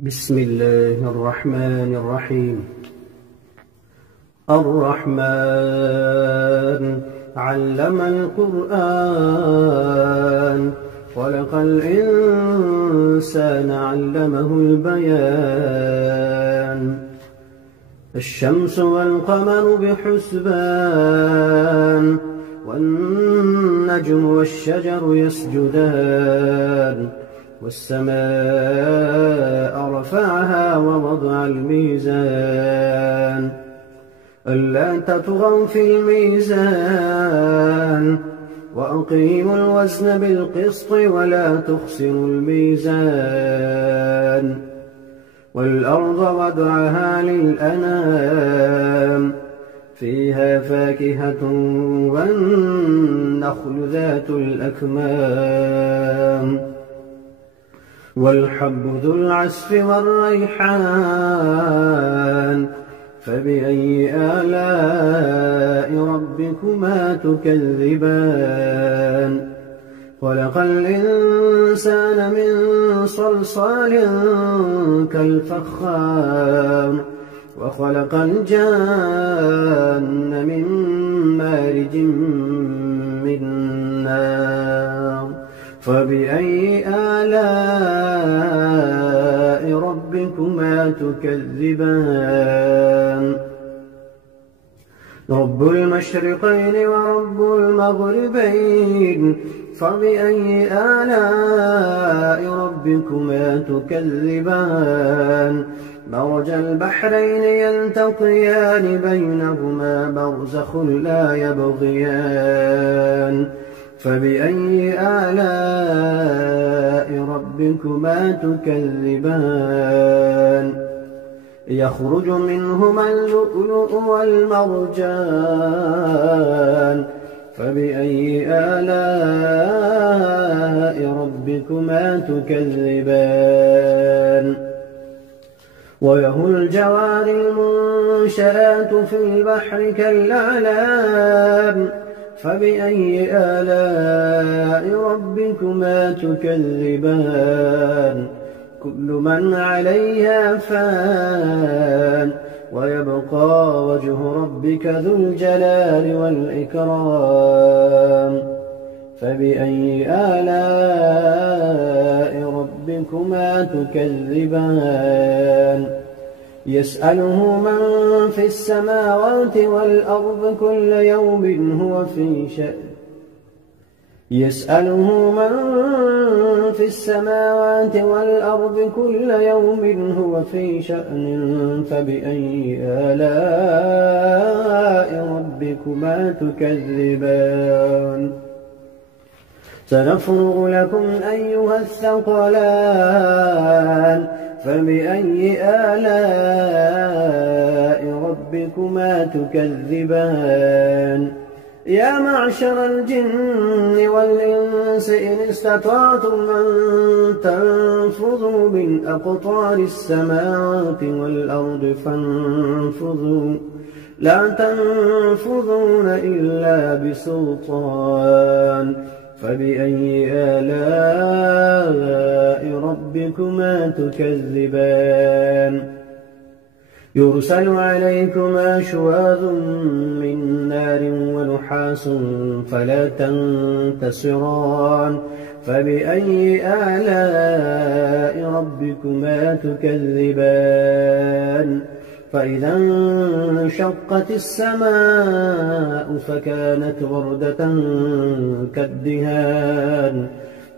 بسم الله الرحمن الرحيم. الرحمن علم القرآن خلق الإنسان علمه البيان. الشمس والقمر بحسبان والنجم والشجر يسجدان والسماء رفعها ووضع الميزان ألا تطغوا في الميزان وأقيموا الوزن بالقسط ولا تخسروا الميزان والأرض وضعها للأنام فيها فاكهة والنخل ذات الأكمام والحب ذو العصف والريحان فبأي آلاء ربكما تكذبان. خلق الإنسان من صلصال كالفخار وخلق الجان من مارج من نار فبأي آلاء ربكما تكذبان. رب المشرقين ورب المغربين فبأي آلاء ربكما تكذبان. مرج البحرين يلتقيان بينهما برزخ لا يبغيان فبأي آلاء ربكما تكذبان. يخرج منهما اللؤلؤ والمرجان فبأي آلاء ربكما تكذبان. وله الجوار المنشآت في البحر كالأعلام فبأي آلاء ربكما تكذبان. كل من عليها فان ويبقى وجه ربك ذو الجلال والإكرام فبأي آلاء ربكما تكذبان. يسأله من في السماوات والأرض كل يوم هو في شأن. يسأله من في السماوات والأرض كل يوم هو في شأن فبأي آلاء ربكما تكذبان. سنفرغ لكم أيها الثقلان فبأي آلاء ربكما تكذبان. يا معشر الجن والإنس إن استطعتم أن تنفذوا من أقطار السماوات والأرض فانفذوا لا تنفذون إلا بسلطان فبأي آلاء ربكما تكذبان. يرسل عليكما شواظ من نار ونحاس فلا تنتصران فبأي آلاء ربكما تكذبان. فإذا انشقت السماء فكانت وردة كالدهان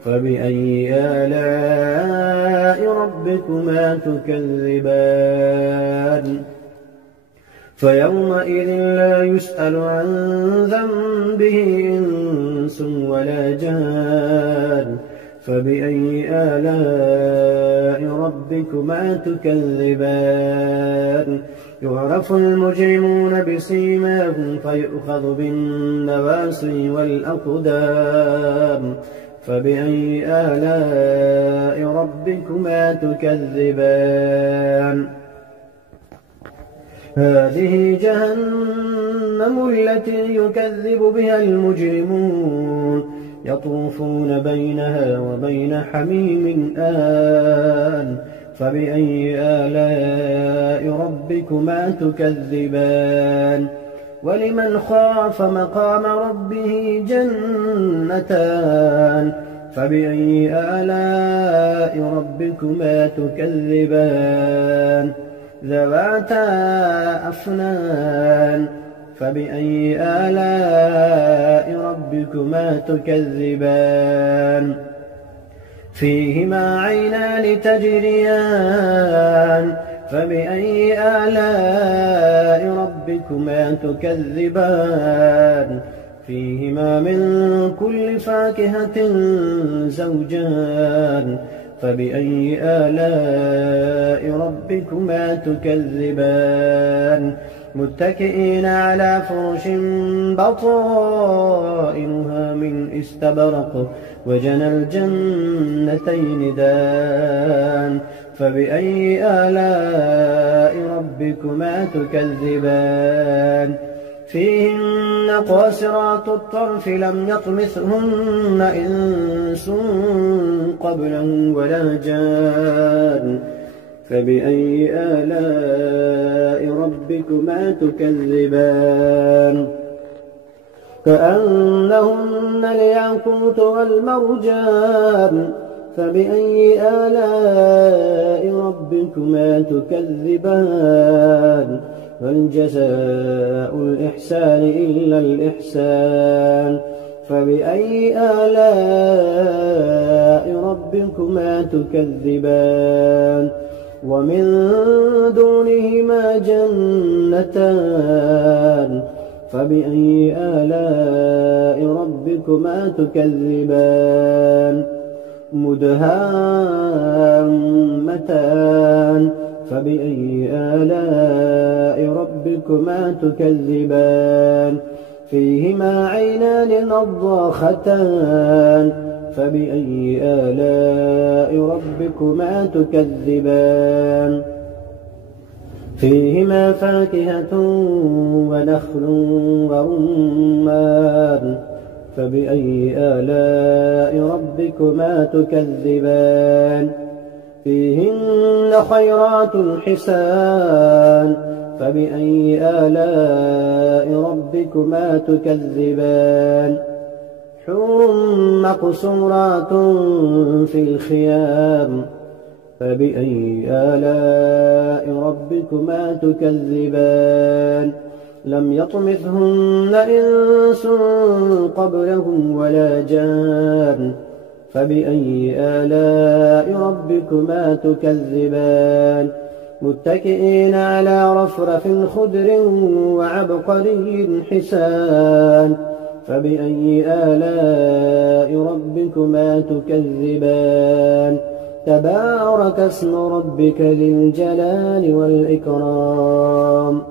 فبأي آلاء ربكما تكذبان. فيومئذ لا يسأل عن ذنبه إنس ولا جان فبأي آلاء ربكما تكذبان. يعرف المجرمون بسيماهم فيؤخذ بالنواصي والأقدام فبأي آلاء ربكما تكذبان. هذه جهنم التي يكذب بها المجرمون يطوفون بينها وبين حميم آن فبأي آلاء ربكما تكذبان ولمن خاف مقام ربه جنتان فبأي آلاء ربكما تكذبان ذواتا أفنان فبأي آلاء ربكما تكذبان فيهما عينان تجريان فبأي آلاء ربكما تكذبان فيهما من كل فاكهة زوجان فبأي آلاء ربكما تكذبان متكئين على فرش بطائنها من استبرق وجنى الجنتين دان فبأي آلاء ربكما تكذبان فيهن قاصرات الطرف لم يطمثهن إنس قبلهم ولا جان فبأي آلاء ربكما تكذبان كأنهن الياقوت والمرجان فبأي آلاء ربكما تكذبان هل جزاء الإحسان إلا الإحسان فبأي آلاء ربكما تكذبان ومن دونهما جنتان فبأي آلاء ربكما تكذبان مدهامتان فبأي آلاء ربكما تكذبان فيهما عينان نضاختان فبأي آلاء ربكما تكذبان فيهما فاكهة ونخل ورمان فبأي آلاء ربكما تكذبان فيهن خيرات حسان فبأي آلاء ربكما تكذبان حور مقصورات في الخيام فبأي آلاء ربكما تكذبان لم يطمثهن إنس قبلهم ولا جان فبأي آلاء ربكما تكذبان متكئين على رفرف خضر وعبقري حسان فبأي آلاء ربكما تكذبان تبارك اسم ربك ذي الجلال والإكرام